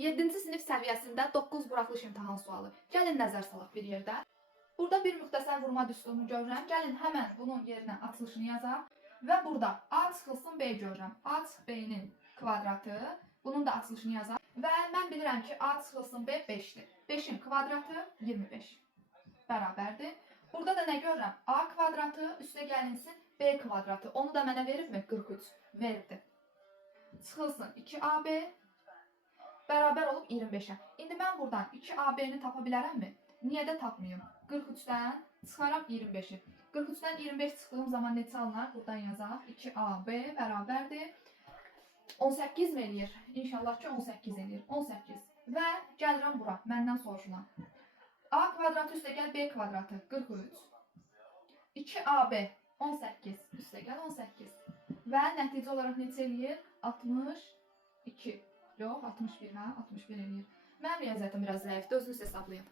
7-ci sinif səviyyəsində 9 buraxılış imtahan sualı. Gəlin nəzər salaq bir yerdə. Burada bir müxtəsər vurma düsturunu görürəm. Gəlin həmən bunun yerinə açılışını yazaq. Və burada A çıxılsın B görürəm. A çıx B-nin kvadratı. Bunun da açılışını yazaq. Və mən bilirəm ki, A çıxılsın B 5-dir. 5-in kvadratı 25. Bərabərdir. Burada da nə görürəm? A kvadratı üstə gəlinsin B kvadratı. Onu da mənə veribmi? 43. Veribdir. Çıxılsın 2AB bərabər olub 25-ə. İndi mən buradan 2AB-ni tapa bilərəmmi? Niyə də tapmayım? 43-dən çıxaram 25-i. 43-dən 25 çıxdığım zaman neçə alınar? Buradan yazaq. 2AB bərabərdir. 18 mi eləyir? İnşallah ki 18 eləyir. 18. Və gəlirəm bura. Məndən soruşulan. A kvadratı üstə gəl B kvadratı 43. 2AB 18 üstə gəl 18. Və nəticə olaraq neçə eləyir? 62. Yox, 61, hə? 61 eləyir. Mənim riyaziyyatım biraz zəifdir, özünüz hesablayın.